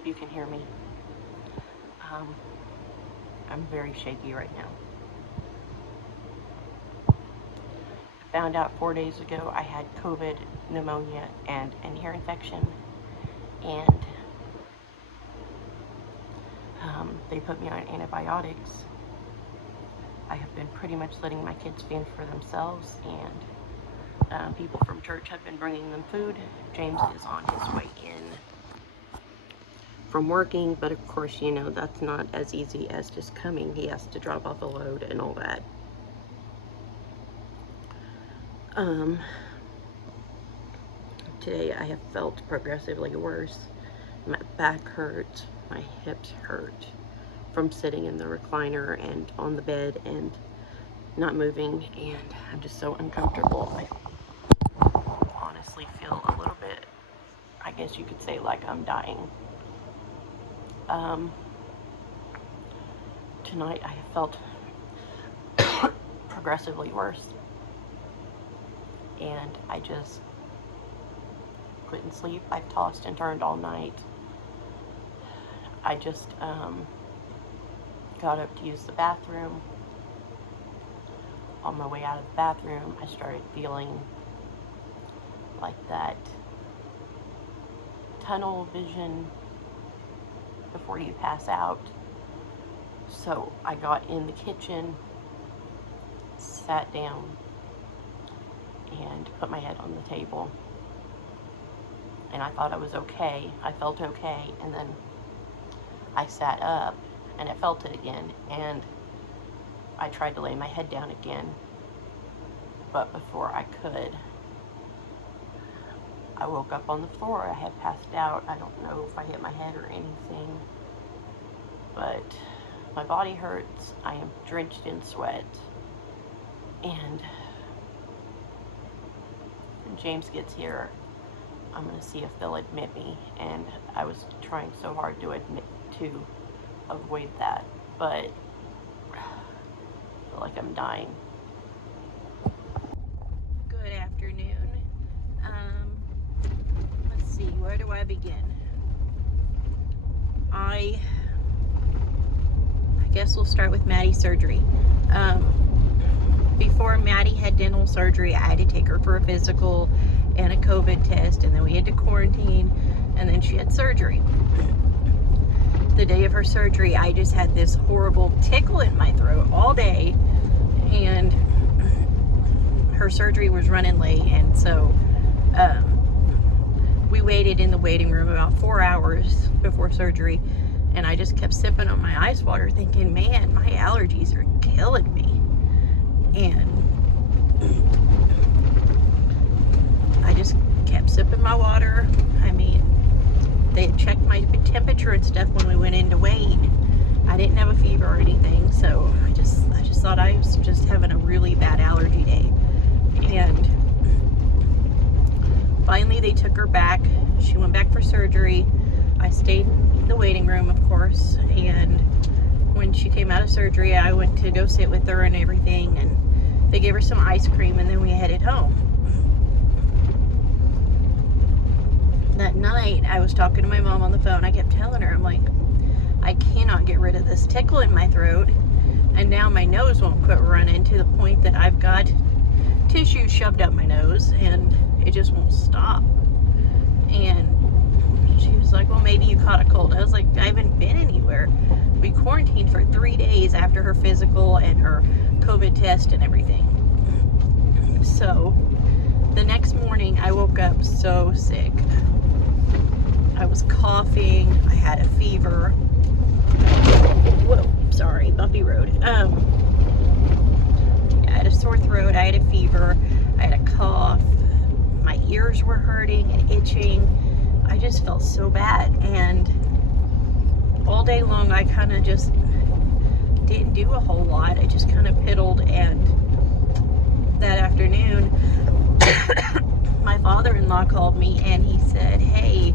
hope you can hear me. I'm very shaky right now. Found out 4 days ago I had COVID, pneumonia, and an ear infection, and they put me on antibiotics. I have been pretty much letting my kids fend for themselves, and people from church have been bringing them food. James is on his way in from working, but of course, you know, that's not as easy as just coming. He has to drop off a load and all that. Today I have felt progressively worse. My back hurts, my hips hurt from sitting in the recliner and on the bed and not moving, and I'm just so uncomfortable. I honestly feel a little bit, I guess you could say, like I'm dying. Tonight I have felt progressively worse, and I just couldn't sleep. I've tossed and turned all night. I just got up to use the bathroom. On my way out of the bathroom, I started feeling like that tunnel vision before you pass out. So I got in the kitchen, sat down, and put my head on the table. And I thought I was okay. I felt okay. And then I sat up and I felt it again. And I tried to lay my head down again. But before I could, I woke up on the floor. I had passed out. I don't know if I hit my head or anything. But my body hurts. I am drenched in sweat. And when James gets here, I'm going to see if they'll admit me. And I was trying so hard to avoid that. But I feel like I'm dying. Good afternoon. Let's see, where do I begin? I guess we'll start with Maddie's surgery. Before Maddie had dental surgery, I had to take her for a physical and a COVID test, and then we had to quarantine, and then she had surgery. The day of her surgery, I just had this horrible tickle in my throat all day, and her surgery was running late, and so we waited in the waiting room about 4 hours before surgery, and I just kept sipping on my ice water thinking, man, my allergies are killing me. And I just kept sipping my water. I mean, they had checked my temperature and stuff when we went in to wait. I didn't have a fever or anything, so I just thought I was just having a really bad allergy day. And finally they took her back. She went back for surgery. I stayed in the waiting room, of course, and when she came out of surgery, I went to go sit with her and everything, and they gave her some ice cream, and then we headed home. That night, I was talking to my mom on the phone. I kept telling her, I'm like, I cannot get rid of this tickle in my throat, and now my nose won't quit running to the point that I've got tissue shoved up my nose, and it just won't stop. And she was like, well, maybe you caught a cold. I was like, I haven't been anywhere. We quarantined for 3 days after her physical and her COVID test and everything. So the next morning I woke up so sick. I was coughing. I had a fever. Whoa, sorry, bumpy road. I had a sore throat. I had a fever. I had a cough. My ears were hurting and itching. I just felt so bad, and all day long I kind of just didn't do a whole lot. I just kind of piddled, and that afternoon my father-in-law called me and he said, hey,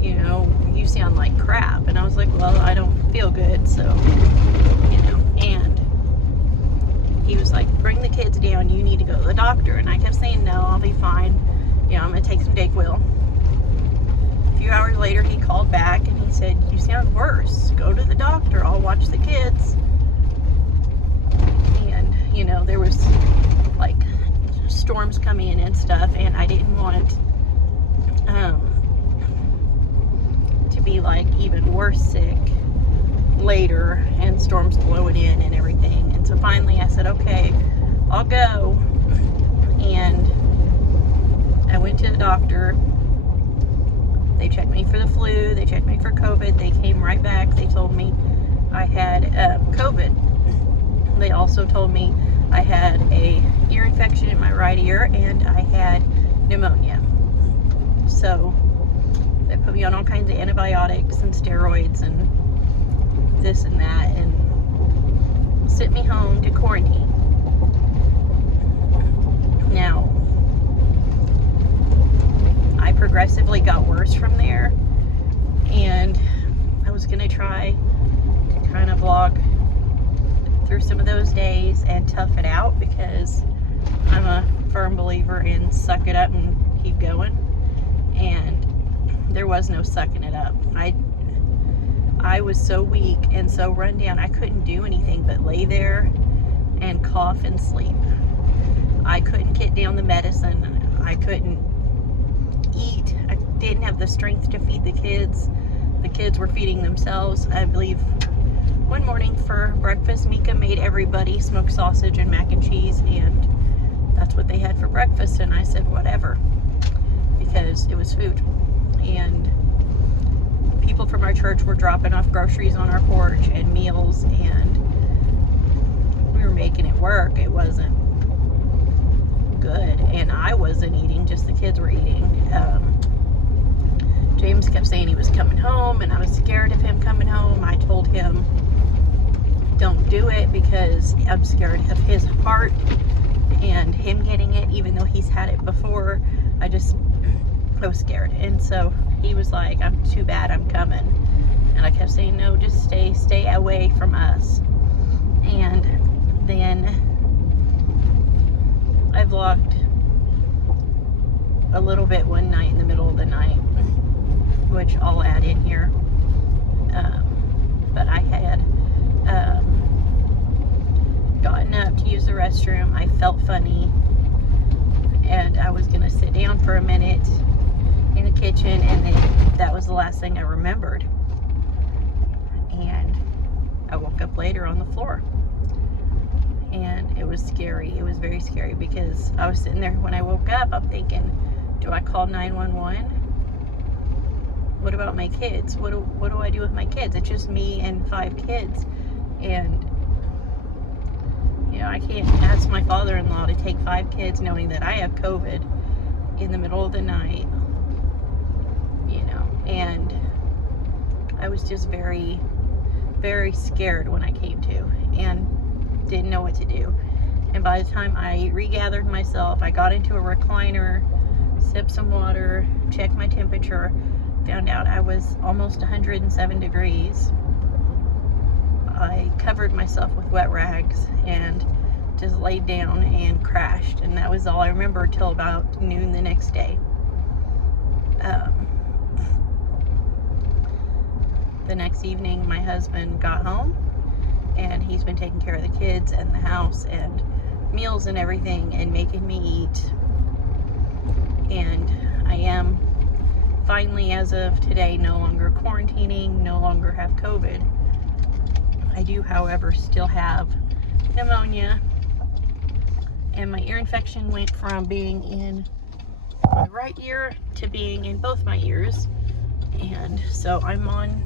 you know, you sound like crap. And I was like, well, I don't feel good, so, you know. And he was like, bring the kids down, you need to go to the doctor. And I kept saying, no, I'll be fine, you know, I'm gonna take some Dayquil. few hours later, he called back and he said, "You sound worse. Go to the doctor. I'll watch the kids." And, you know, there was like storms coming in and stuff, and I didn't want to be like even worse sick later and storms blowing in and everything. And so finally I said, okay, I'll go. And I went to the doctor. They checked me for the flu, they checked me for COVID, they came right back. They told me I had COVID. They also told me I had a ear infection in my right ear and I had pneumonia. So they put me on all kinds of antibiotics and steroids and this and that, and sent me home to quarantine. Now, I progressively got worse from there, and I was going to try to kind of vlog through some of those days and tough it out, because I'm a firm believer in suck it up and keep going, and there was no sucking it up. I was so weak and so run down, I couldn't do anything but lay there and cough and sleep. I couldn't get down the medicine. I couldn't eat. I didn't have the strength to feed the kids. The kids were feeding themselves. I believe one morning for breakfast, Mika made everybody smoked sausage and mac and cheese, and that's what they had for breakfast. And I said, whatever, because it was food. And people from our church were dropping off groceries on our porch and meals, and we were making it work. It wasn't good, and I wasn't eating, just the kids were eating. James kept saying he was coming home, and I was scared of him coming home. I told him, don't do it, because I'm scared of his heart and him getting it, even though he's had it before. I was scared. And so he was like, I'm too bad, I'm coming. And I kept saying, no, just stay away from us. And then I vlogged a little bit one night in the middle of the night, which I'll add in here. But I had gotten up to use the restroom. I felt funny, and I was gonna sit down for a minute in the kitchen, and then that was the last thing I remembered. And I woke up later on the floor, and it was scary. It was very scary, because I was sitting there when I woke up, I'm thinking, do I call 911? What about my kids? What do I do with my kids? It's just me and 5 kids, and you know, I can't ask my father-in-law to take 5 kids knowing that I have COVID in the middle of the night, you know. And I was just very, very scared when I came to, and didn't know what to do. And by the time I regathered myself, I got into a recliner, sipped some water, checked my temperature, found out I was almost 107 degrees. I covered myself with wet rags and just laid down and crashed, and that was all I remember till about noon the next day. The next evening, my husband got home, and he's been taking care of the kids and the house and meals and everything, and making me eat. And I am finally, as of today, no longer quarantining, no longer have COVID. I do, however, still have pneumonia, and my ear infection went from being in my right ear to being in both my ears, and so I'm on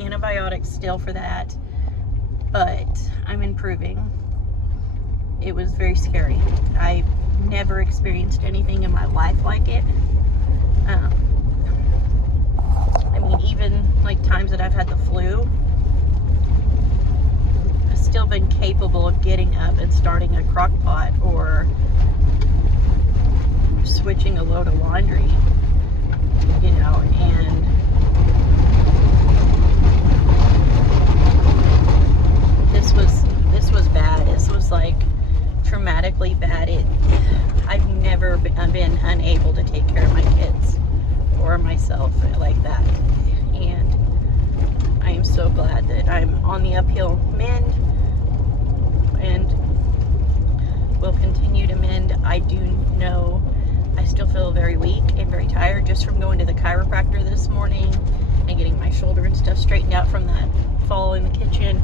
antibiotics still for that, but I'm improving. It was very scary. I never experienced anything in my life like it. I mean, even like times that I've had the flu, I've still been capable of getting up and starting a crock pot or switching a load of laundry, you know. And this was bad. This was like traumatically bad. I've never been unable to take care of my kids or myself like that. so glad that I'm on the uphill mend and will continue to mend. I do know I still feel very weak and very tired just from going to the chiropractor this morning and getting my shoulder and stuff straightened out from that fall in the kitchen,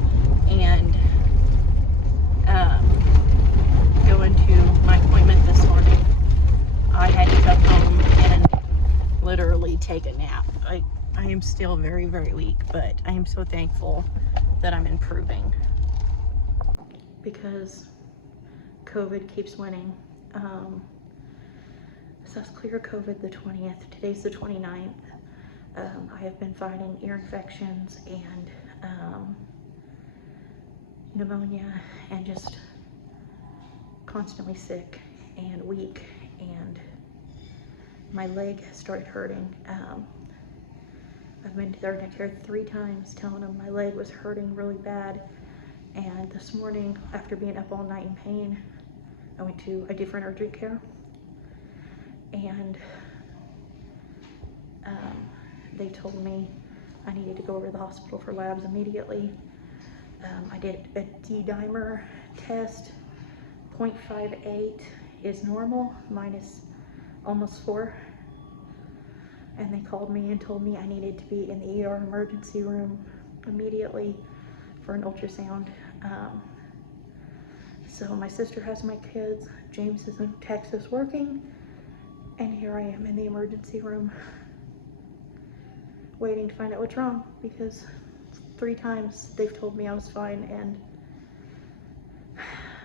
and going to my appointment this morning. I had to come home and literally take a nap. I am still very, very weak, but I am so thankful that I'm improving, because COVID keeps winning. So it's clear COVID the 20th. Today's the 29th. I have been fighting ear infections and pneumonia, and just constantly sick and weak, and my leg has started hurting. I've been to the urgent care 3 times telling them my leg was hurting really bad, and this morning, after being up all night in pain, I went to a different urgent care, and they told me I needed to go over to the hospital for labs immediately. I did a D-dimer test. 0.58 is normal, mine is almost 4. And they called me and told me I needed to be in the ER emergency room immediately for an ultrasound. So my sister has my kids, James is in Texas working, and here I am in the emergency room waiting to find out what's wrong, because 3 times they've told me I was fine, and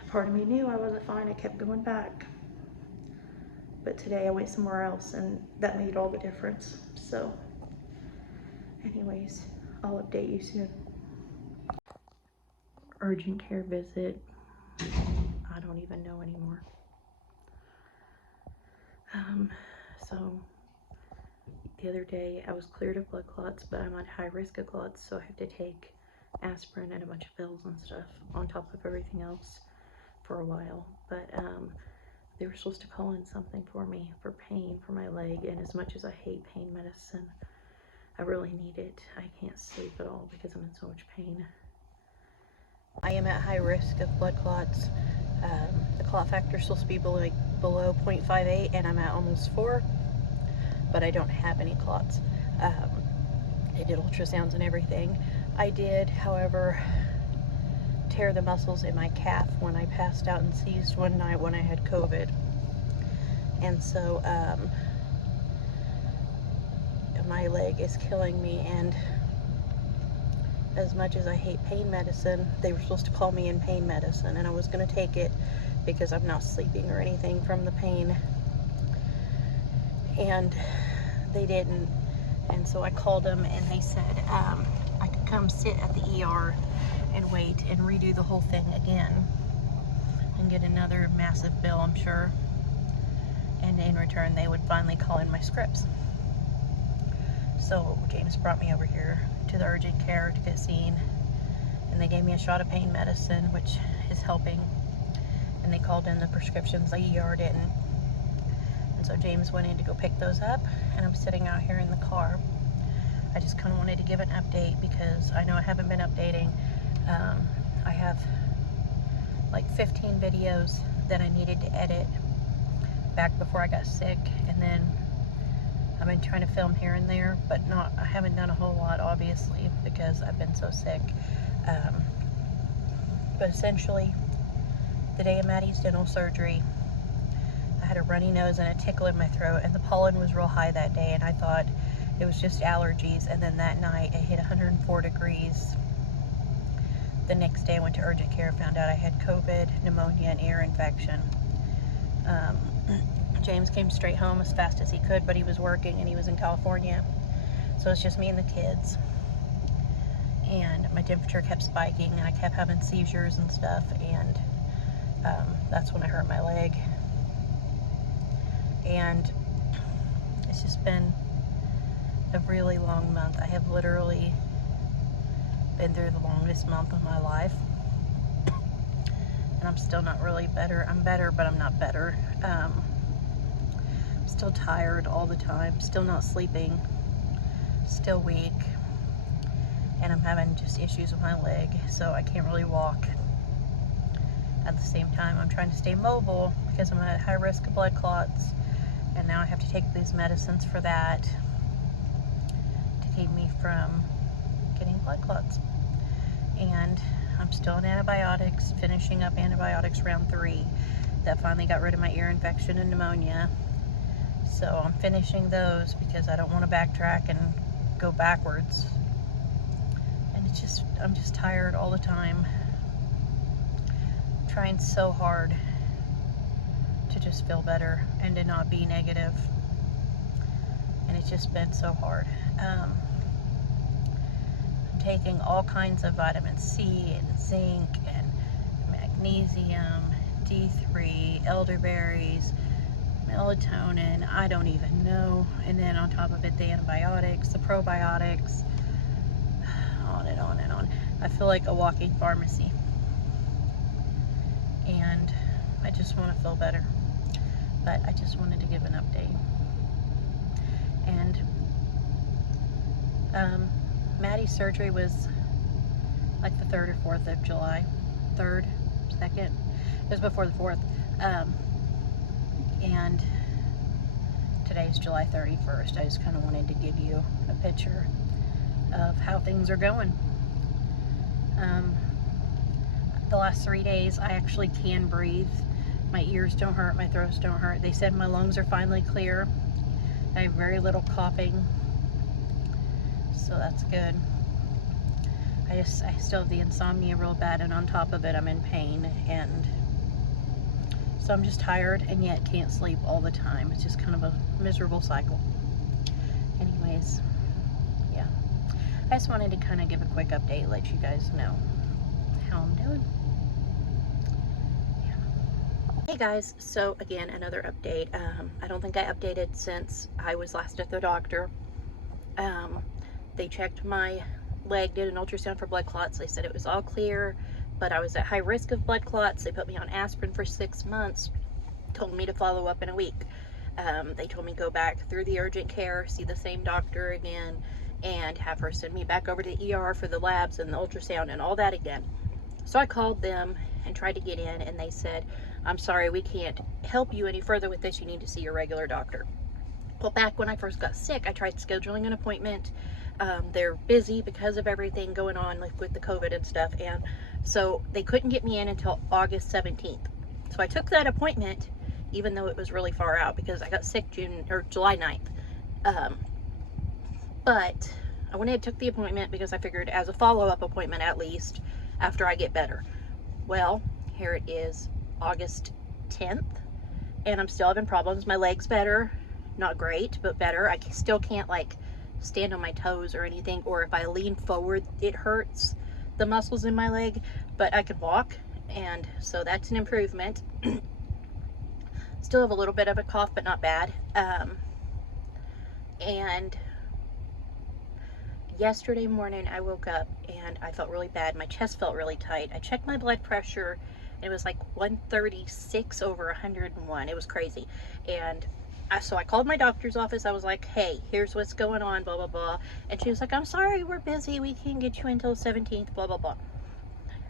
part of me knew I wasn't fine. I kept going back, but today I went somewhere else, and that made all the difference. So anyways, I'll update you soon. Urgent care visit, I don't even know anymore. So the other day I was cleared of blood clots, but I'm at high risk of clots, so I have to take aspirin and a bunch of pills and stuff on top of everything else for a while. But they were supposed to call in something for me for pain for my leg, and as much as I hate pain medicine, I really need it. I can't sleep at all because I'm in so much pain. I am at high risk of blood clots. The clot factor is supposed to be below 0.58, and I'm at almost 4, but I don't have any clots. I did ultrasounds and everything. I did, however, tear the muscles in my calf when I passed out and seized one night when I had COVID. And so my leg is killing me, and as much as I hate pain medicine, they were supposed to call me in pain medicine, and I was going to take it because I'm not sleeping or anything from the pain, and they didn't. And so I called them, and they said I could come sit at the ER and wait and redo the whole thing again and get another massive bill, I'm sure, and in return they would finally call in my scripts. So James brought me over here to the urgent care to get seen, and they gave me a shot of pain medicine, which is helping, and they called in the prescriptions. The ER didn't. And so James went in to go pick those up, and I'm sitting out here in the car. I just kind of wanted to give an update because I know I haven't been updating. I have like 15 videos that I needed to edit back before I got sick, and then I've been trying to film here and there, but I haven't done a whole lot, obviously, because I've been so sick. But essentially, the day of Maddie's dental surgery, I had a runny nose and a tickle in my throat, and the pollen was real high that day, and I thought it was just allergies. And then that night it hit 104 degrees. The next day I went to urgent care, found out I had COVID, pneumonia, and ear infection. James came straight home as fast as he could, but he was working and he was in California, so it's just me and the kids. And my temperature kept spiking, and I kept having seizures and stuff, and that's when I hurt my leg. And it's just been a really long month. I have literally been through the longest month of my life, and I'm still not really better. I'm better, but I'm not better. Still tired all the time, still not sleeping, still weak, and I'm having just issues with my leg, so I can't really walk. At the same time, I'm trying to stay mobile because I'm at high risk of blood clots, and now I have to take these medicines for that to keep me from getting blood clots. And I'm still on antibiotics, finishing up antibiotics round 3. That finally got rid of my ear infection and pneumonia. So I'm finishing those because I don't want to backtrack and go backwards. And it's just, I'm just tired all the time. I'm trying so hard to just feel better and to not be negative. And it's just been so hard. I'm taking all kinds of vitamin C and zinc and magnesium, D3, elderberries, melatonin, I don't even know. And then on top of it, the antibiotics, the probiotics, on and on and on. I feel like a walking pharmacy. And I just want to feel better. But I just wanted to give an update. And Maddie's surgery was like the 3rd or 4th of July. 3rd, 2nd. It was before the 4th. And today's July 31st. I just kind of wanted to give you a picture of how things are going. The last 3 days I actually can breathe. My ears don't hurt, my throats don't hurt. They said my lungs are finally clear. I have very little coughing, so that's good. I still have the insomnia real bad, and on top of it I'm in pain, and so I'm just tired and yet can't sleep all the time. It's just kind of a miserable cycle. Anyways, yeah. I just wanted to kind of give a quick update, let you guys know how I'm doing. Hey guys, so again, another update. I don't think I updated since I was last at the doctor. They checked my leg, did an ultrasound for blood clots. They said it was all clear, but I was at high risk of blood clots. They put me on aspirin for 6 months, told me to follow up in a week. They told me to go back through the urgent care, see the same doctor again, and have her send me back over to the ER for the labs and the ultrasound and all that again. So I called them and tried to get in, and they said, I'm sorry, we can't help you any further with this. You need to see your regular doctor. Well, back when I first got sick, I tried scheduling an appointment. They're busy because of everything going on, like with the COVID and stuff, and so they couldn't get me in until August 17th. So I took that appointment, even though it was really far out, because I got sick July 9th. But I went ahead and took the appointment because I figured as a follow-up appointment at least after I get better. Well, here it is, August 10th, and I'm still having problems. My leg's better, not great, but better. I still can't like stand on my toes or anything, or if I lean forward it hurts the muscles in my leg, but I can walk, and so that's an improvement. Still have a little bit of a cough, but not bad. And yesterday morning I woke up and I felt really bad. My chest felt really tight. I checked my blood pressure and it was like 136 over 101. It was crazy. And so I called my doctor's office. I was like, hey, here's what's going on, blah, blah, blah. And she was like, I'm sorry, we're busy. We can't get you until the 17th, blah, blah, blah.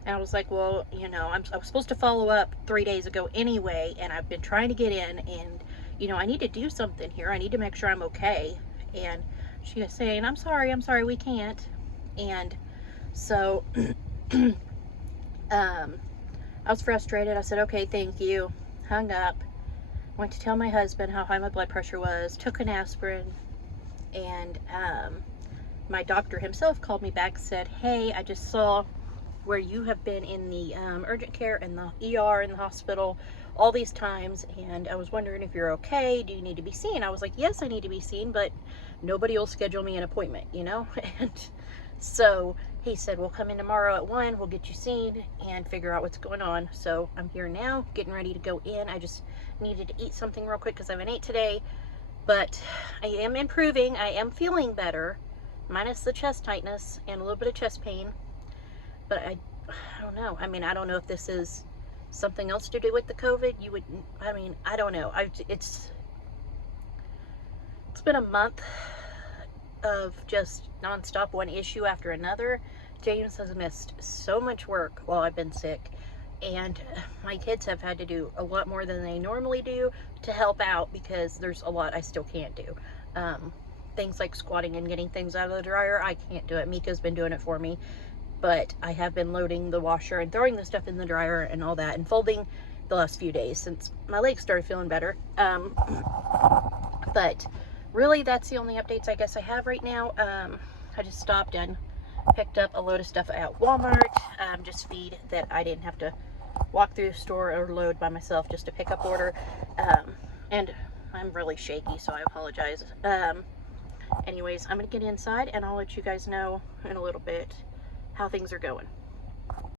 And I was like, well, you know, I was supposed to follow up 3 days ago anyway, and I've been trying to get in, and, you know, I need to do something here. I need to make sure I'm okay. And she was saying, I'm sorry, we can't. And so I was frustrated. I said, okay, thank you. Hung up. Went to tell my husband how high my blood pressure was, took an aspirin, and my doctor himself called me back, said, hey, I just saw where you have been in the urgent care and the ER in the hospital all these times, and I was wondering if you're okay. Do you need to be seen? I was like, yes, I need to be seen, but nobody will schedule me an appointment, you know? And so he said, we'll come in tomorrow at 1, we'll get you seen and figure out what's going on. So I'm here now, getting ready to go in. I just needed to eat something real quick because I haven't ate today, but I am improving. I am feeling better, minus the chest tightness and a little bit of chest pain. But I don't know. I mean, I don't know if this is something else to do with the COVID. I don't know. It's been a month of just nonstop one issue after another. James has missed so much work while I've been sick, and my kids have had to do a lot more than they normally do to help out because there's a lot I still can't do. Things like squatting and getting things out of the dryer, I can't do it. Mika's been doing it for me, but I have been loading the washer and throwing the stuff in the dryer and all that, and folding the last few days since my legs started feeling better. But really, that's the only updates I guess I have right now. I just stopped and picked up a load of stuff at Walmart, just feed that I didn't have to walk through the store or load by myself, just a pickup order. And I'm really shaky, so I apologize. Anyways, I'm gonna get inside and I'll let you guys know in a little bit how things are going.